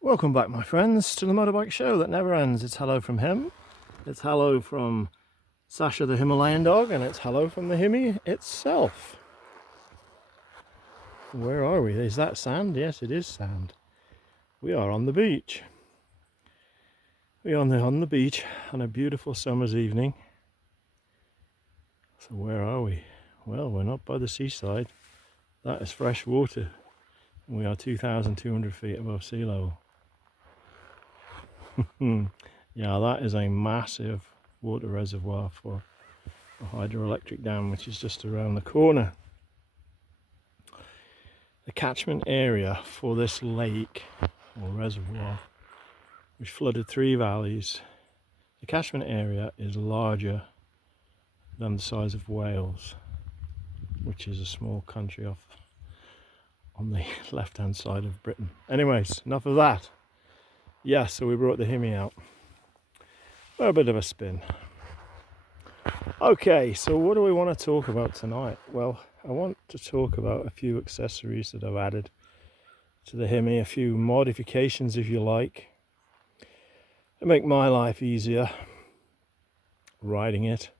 Welcome back, my friends, to the motorbike show that never ends. It's hello from him, it's hello from Sasha the Himalayan dog, and it's hello from the Himi itself. Where are we? Is that sand? Yes, it is sand. We are on the beach. We are on the beach on a beautiful summer's evening. So where are we? Well, we're not by the seaside. That is fresh water. We are 2,200 feet above sea level. Yeah, that is a massive water reservoir for a hydroelectric dam, which is just around the corner. The catchment area for this lake or reservoir, which flooded 3 valleys, the catchment area is larger than the size of Wales, which is a small country off on the left hand side of Britain. Anyways, enough of that. Yeah, so we brought the Himi out for a bit of a spin. Okay, so what do we want to talk about tonight? Well, I want to talk about a few accessories that I've added to the Himi, a few modifications, if you like, to make my life easier riding it.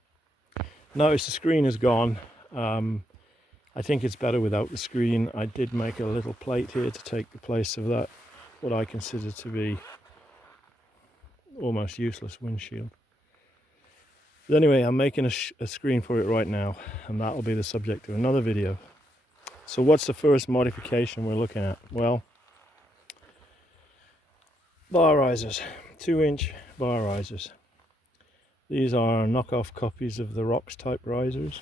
Notice the screen is gone. I think it's better without the screen. I did make a little plate here to take the place of that, what I consider to be almost useless windshield. But anyway, I'm making a screen for it right now, and that'll be the subject of another video. So what's the first modification we're looking at? Well, bar risers, 2-inch bar risers. These are knockoff copies of the Rocks type risers.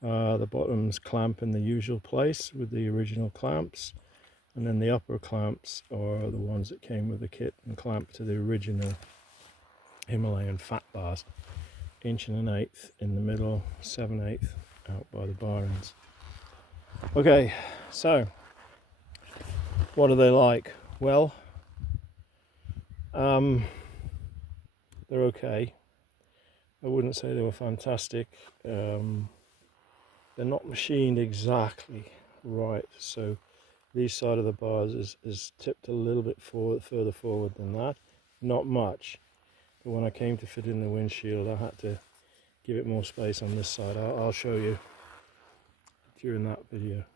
The bottoms clamp in the usual place with the original clamps, and then the upper clamps are the ones that came with the kit and clamp to the original Himalayan fat bars. 1 1/8 in the middle, 7/8 out by the bar ends. Okay, so what are they like? Well, they're okay. I wouldn't say they were fantastic. They're not machined exactly right, so these side of the bars is tipped a little bit further forward than that. Not much, but when I came to fit in the windshield, I had to give it more space on this side. I'll show you during that video.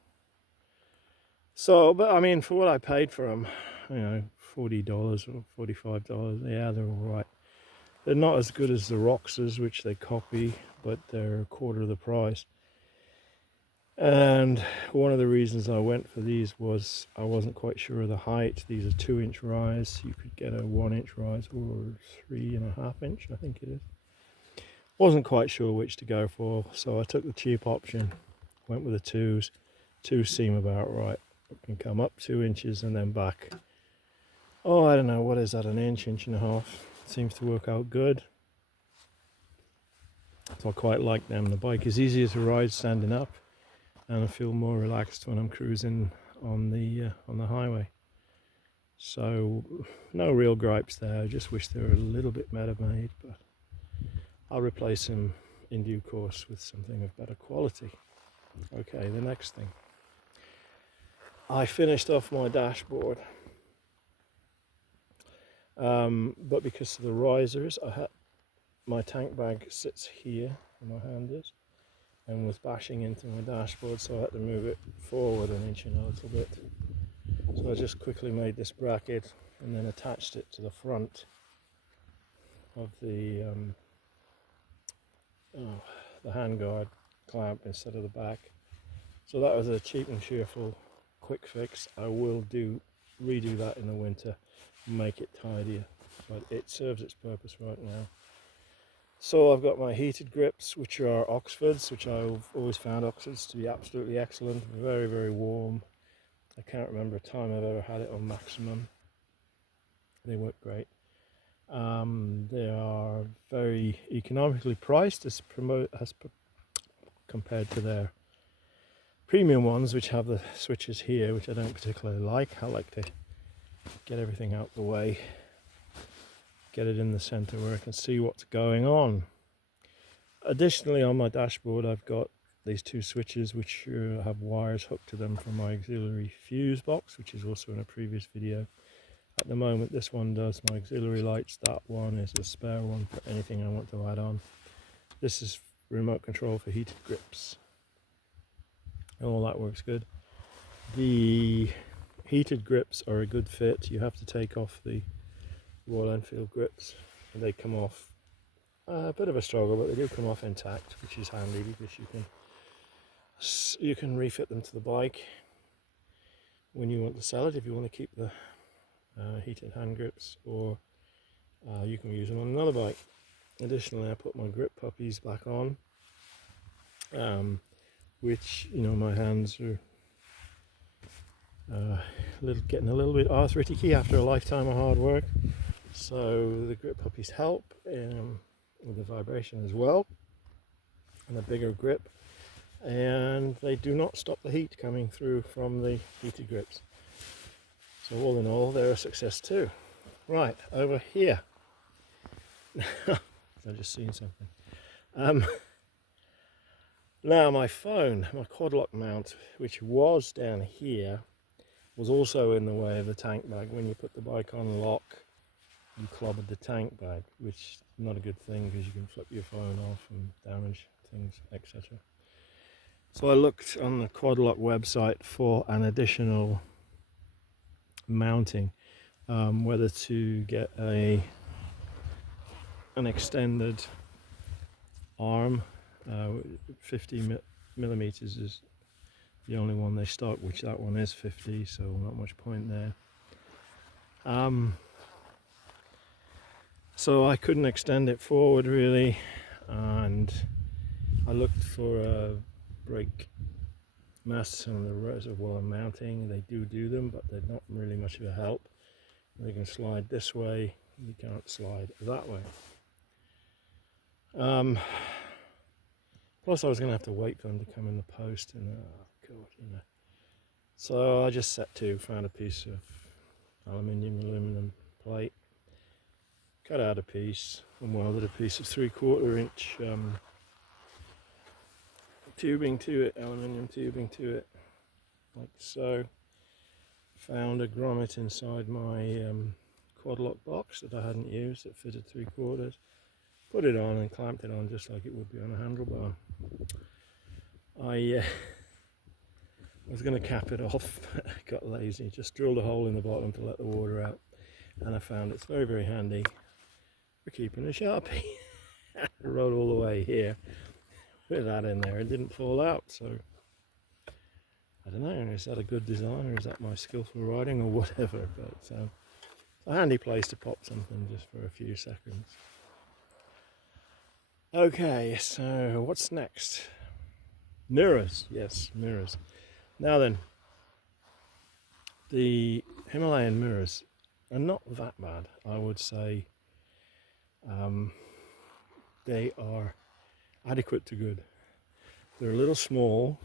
So, but I mean, for what I paid for them, you know, $40 or $45, yeah, they're all right. They're not as good as the Roxas, which they copy, but they're a quarter of the price. And one of the reasons I went for these was I wasn't quite sure of the height. These are 2-inch rise. You could get a 1-inch rise or 3.5-inch, I think it is. Wasn't quite sure which to go for, so I took the cheap option. Went with the 2s. 2s seem about right. It can come up 2 inches and then back. Oh, I don't know, what is that, an inch, 1.5 inches? Seems to work out good. So I quite like them. The bike is easier to ride standing up, and I feel more relaxed when I'm cruising on the highway. So no real gripes there. I just wish they were a little bit better made, but I'll replace them in due course with something of better quality. Okay, the next thing. I finished off my dashboard, but because of the risers, my tank bag sits here, where my hand is, and was bashing into my dashboard, so I had to move it forward 1 inch and a little bit. So I just quickly made this bracket and then attached it to the front of the handguard clamp instead of the back. So that was a cheap and cheerful quick fix. I will redo that in the winter, make it tidier, but it serves its purpose right now. So I've got my heated grips, which are Oxfords, which I've always found Oxfords to be absolutely excellent, very, very warm. I can't remember a time I've ever had it on maximum. They work great. They are very economically priced as compared to their premium ones, which have the switches here, which I don't particularly like. I like to get everything out the way, get it in the center where I can see what's going on. Additionally, on my dashboard, I've got these 2 switches which have wires hooked to them from my auxiliary fuse box, which is also in a previous video. At the moment this one does my auxiliary lights, that one is a spare one for anything I want to add on. This is remote control for heated grips. All that works good. The heated grips are a good fit. You have to take off the Royal Enfield grips and they come off a bit of a struggle, but they do come off intact, which is handy because you can refit them to the bike when you want to sell it, if you want to keep the heated hand grips, or you can use them on another bike. Additionally, I put my grip puppies back on, which, you know, my hands are getting a little bit arthritic after a lifetime of hard work, so the grip puppies help with the vibration as well, and a bigger grip, and they do not stop the heat coming through from the heated grips. So all in all, they're a success too. Right, over here. I've just seen something. Now my phone, my quad lock mount, which was down here, was also in the way of the tank bag. When you put the bike on lock, you clobbered the tank bag, which is not a good thing because you can flip your phone off and damage things, etc. So I looked on the quad lock website for an additional mounting, whether to get an extended arm. 50 millimeters is the only one they stock, which that one is 50, so not much point there. So I couldn't extend it forward really, and I looked for a brake masts on the reservoir mounting. They do them, but they're not really much of a help. They can slide this way, you can't slide that way. Plus I was going to have to wait for them to come in the post, and oh god, you know. So I just found a piece of aluminum plate, cut out a piece and welded a piece of 3/4 inch tubing to it, aluminium tubing to it, like so. Found a grommet inside my quad lock box that I hadn't used that fitted 3/4. Put it on and clamped it on just like it would be on a handlebar. I was going to cap it off, but I got lazy. Just drilled a hole in the bottom to let the water out, and I found it's very, very handy for keeping a Sharpie. I rode all the way here with that in there. It didn't fall out, so I don't know, is that a good design, or is that my skillful riding, or whatever, but it's a handy place to pop something just for a few seconds. Okay, so what's next? Mirrors, yes, mirrors. Now then, the Himalayan mirrors are not that bad, I would say. They are adequate to good. They're a little small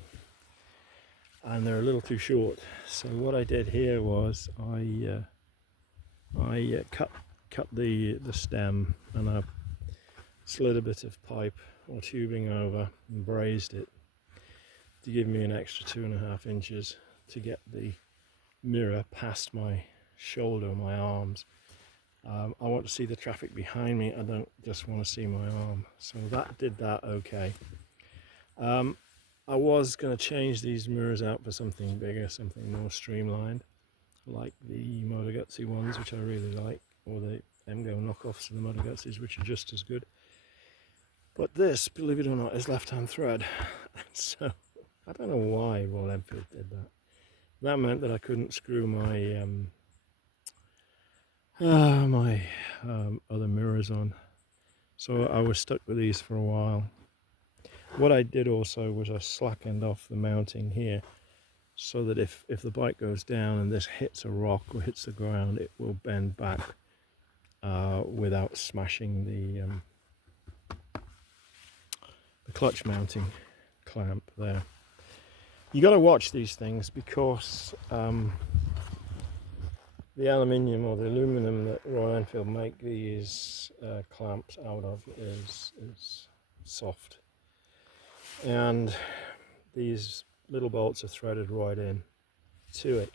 and they're a little too short. So what I did here was I cut the stem, and I slid a bit of pipe or tubing over and brazed it to give me an extra 2.5 inches to get the mirror past my shoulder, my arms. I want to see the traffic behind me, I don't just want to see my arm. So that did that okay. I was going to change these mirrors out for something bigger, something more streamlined, like the Moto Guzzi ones, which I really like, or the MGO knockoffs of the Moto Guzzis, which are just as good. But this, believe it or not, is left-hand thread. So I don't know why Royal Enfield did that. That meant that I couldn't screw my other mirrors on. So I was stuck with these for a while. What I did also was I slackened off the mounting here, so that if the bike goes down and this hits a rock or hits the ground, it will bend back without smashing the clutch mounting clamp there. You got to watch these things, because the aluminium or the aluminum that Royal Enfield make these clamps out of is soft, and these little bolts are threaded right in to it.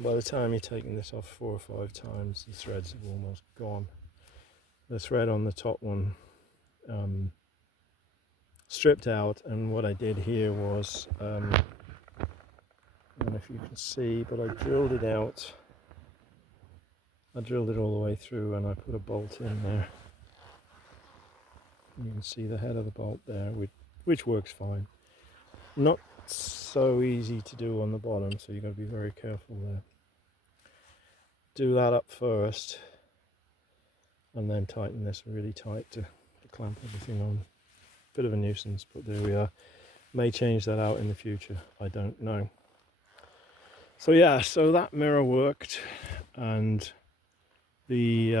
By the time you're taking this off 4 or 5 times, the threads have almost gone. The thread on the top one stripped out, and what I did here was, I don't know if you can see, but I drilled it out. I drilled it all the way through, and I put a bolt in there. You can see the head of the bolt there, which works fine. Not so easy to do on the bottom, so you've got to be very careful there. Do that up first, and then tighten this really tight to clamp everything on. Bit of a nuisance, but there we are. May change that out in the future, I don't know. So yeah, so that mirror worked, and the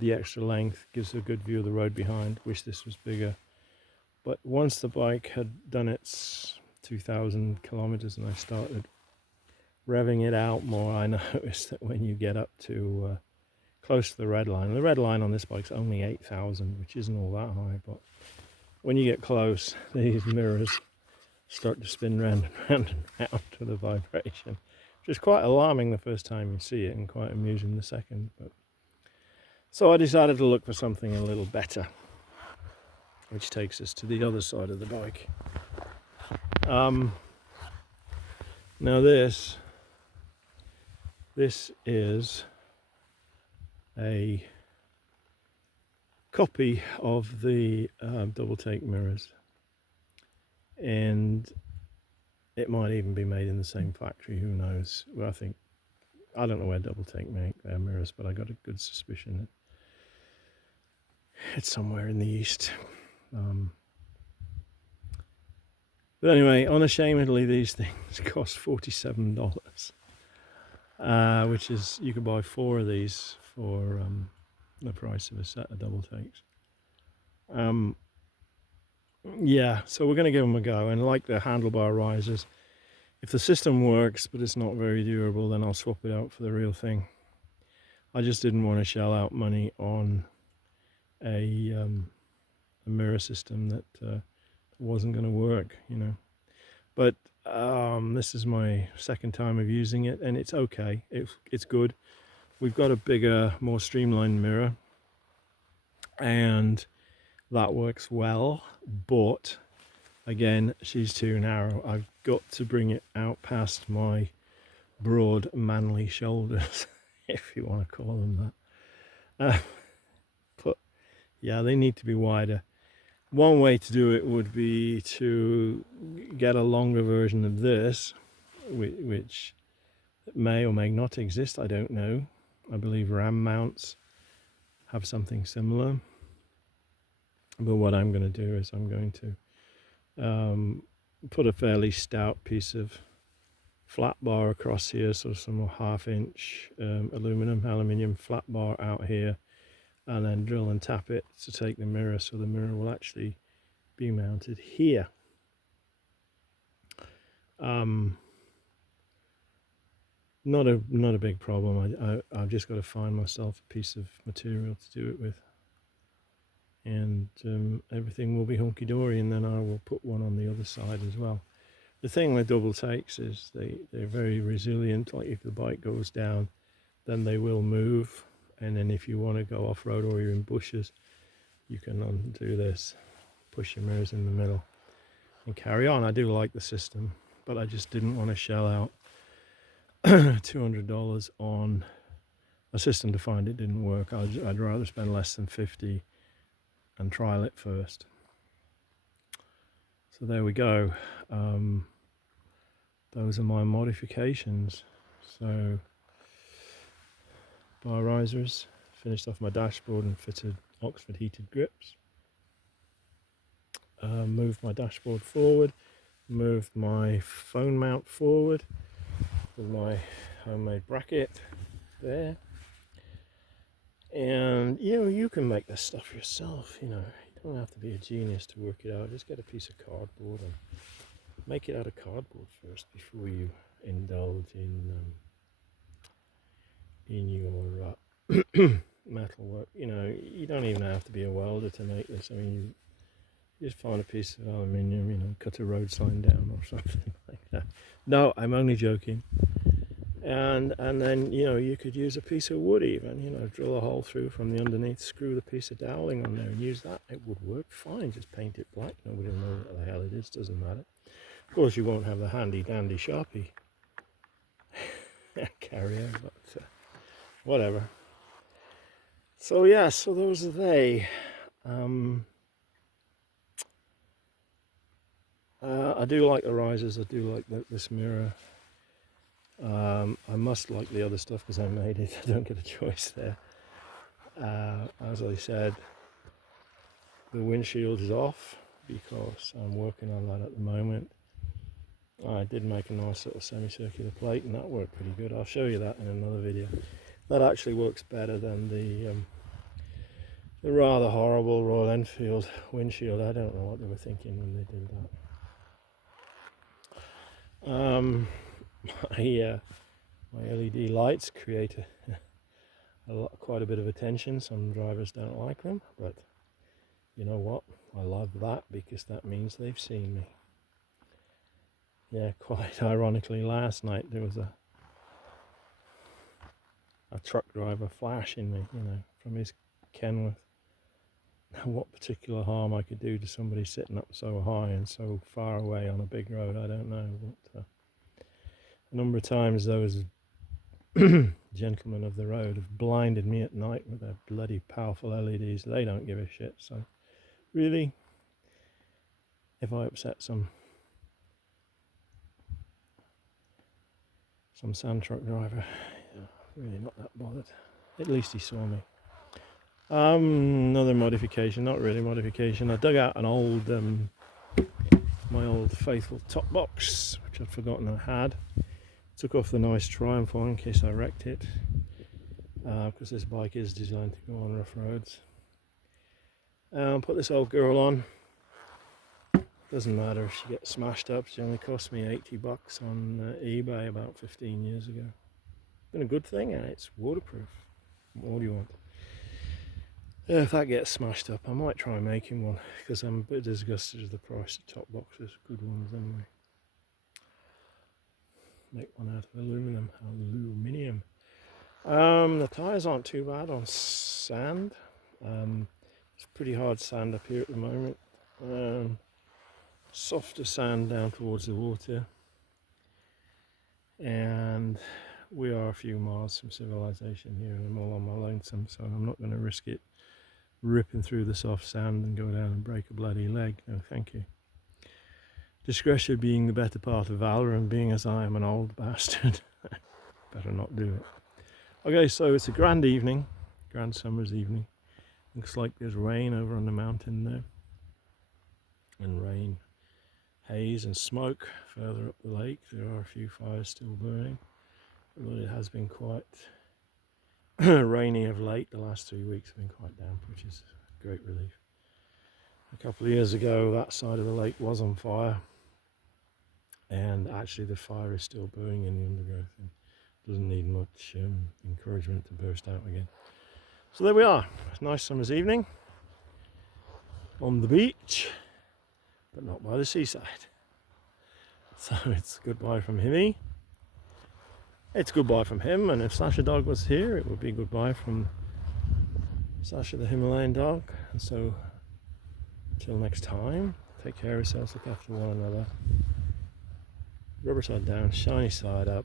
extra length gives a good view of the road behind. Wish this was bigger. But once the bike had done its 2,000 kilometers and I started revving it out more, I noticed that when you get up to close to the red line, the red line on this bike's only 8,000, which isn't all that high, but when you get close, these mirrors start to spin round and round and round to the vibration, which is quite alarming the first time you see it and quite amusing the second. But so I decided to look for something a little better, which takes us to the other side of the bike. Now this is a copy of the double take mirrors, and it might even be made in the same factory, who knows. Well, I don't know where double take make their mirrors, but I got a good suspicion that it's somewhere in the east. But anyway, unashamedly, these things cost $47, which is, you could buy 4 of these for the price of a set of double takes. Yeah, so we're going to give them a go, and like the handlebar risers, if the system works but it's not very durable, then I'll swap it out for the real thing. I just didn't want to shell out money on a mirror system that wasn't going to work, you know. But this is my second time of using it, and it's okay. It's good. We've got a bigger, more streamlined mirror, and that works well. But again, she's too narrow. I've got to bring it out past my broad, manly shoulders, if you want to call them that. But yeah, they need to be wider. One way to do it would be to get a longer version of this, which may or may not exist, I don't know. I believe RAM mounts have something similar. But what I'm going to do is I'm going to put a fairly stout piece of flat bar across here, so some 1/2 inch aluminium flat bar out here, and then drill and tap it to take the mirror, so the mirror will actually be mounted here. Not a big problem. I've just got to find myself a piece of material to do it with, and everything will be hunky-dory, and then I will put one on the other side as well. The thing with double takes is they're very resilient. Like if the bike goes down, then they will move, and then if you want to go off-road or you're in bushes, you can undo this, push your mirrors in the middle and carry on. I do like the system, but I just didn't want to shell out $200 on a system to find it didn't work. I'd rather spend less than 50 and trial it first. So there we go. Those are my modifications. So bar risers, finished off my dashboard and fitted Oxford heated grips. Moved my dashboard forward, moved my phone mount forward with my homemade bracket there. And you can make this stuff yourself, you don't have to be a genius to work it out. Just get a piece of cardboard and make it out of cardboard first before you indulge in your metal work. You don't even have to be a welder to make this. I mean, Just find a piece of aluminium, you know, cut a road sign down or something like that. No, I'm only joking. And then, you know, you could use a piece of wood even, you know, drill a hole through from the underneath, screw the piece of doweling on there and use that. It would work fine. Just paint it black. Nobody will know what the hell it is. Doesn't matter. Of course, you won't have the handy dandy Sharpie carrier, but whatever. So yeah, so those are they. I do like the risers. I do like this mirror. I must like the other stuff because I made it. I don't get a choice there. As I said, the windshield is off because I'm working on that at the moment. I did make a nice little semicircular plate and that worked pretty good. I'll show you that in another video. That actually works better than the rather horrible Royal Enfield windshield. I don't know what they were thinking when they did that. My LED lights create quite a bit of attention. Some drivers don't like them, but you know what? I love that because that means they've seen me. Yeah, quite ironically, last night there was a truck driver flashing me, you know, from his Kenworth. What particular harm I could do to somebody sitting up so high and so far away on a big road, I don't know. But a number of times those gentlemen of the road have blinded me at night with their bloody powerful LEDs. They don't give a shit. So really, if I upset some sand truck driver, really not that bothered. At least he saw me. Another modification, not really modification. I dug out an old my old faithful top box, which I'd forgotten I had. Took off the nice Triumph one in case I wrecked it, because this bike is designed to go on rough roads. Put this old girl on. Doesn't matter if she gets smashed up. She only cost me $80 on eBay about 15 years ago. Been a good thing, and it's waterproof. What more do you want? If that gets smashed up, I might try making one because I'm a bit disgusted with the price of top boxes. Good ones anyway. Make one out of aluminium. The tyres aren't too bad on sand. It's pretty hard sand up here at the moment. Softer sand down towards the water. And we are a few miles from civilization here, and I'm all on my lonesome, so I'm not going to risk it ripping through the soft sand and go down and break a bloody leg. No, thank you. Discretion being the better part of valor, and being as I am an old bastard, better not do it. Okay, so it's a grand evening, grand summer's evening. Looks like there's rain over on the mountain there, and rain, haze and smoke further up the lake. There are a few fires still burning, but it has been quite rainy of late. The last 3 weeks have been quite damp, which is a great relief. A couple of years ago, that side of the lake was on fire, and actually the fire is still burning in the undergrowth and doesn't need much encouragement to burst out again. So there we are. It's a nice summer's evening on the beach, but not by the seaside. So it's goodbye from Himmy. It's goodbye from him, and if Sasha Dog was here, it would be goodbye from Sasha the Himalayan dog. And so, until next time, take care of yourselves, look after one another. Rubber side down, shiny side up.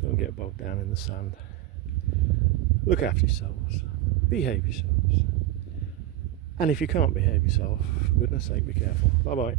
Don't get bogged down in the sand. Look after yourselves. Behave yourselves. And if you can't behave yourself, for goodness sake, be careful. Bye bye.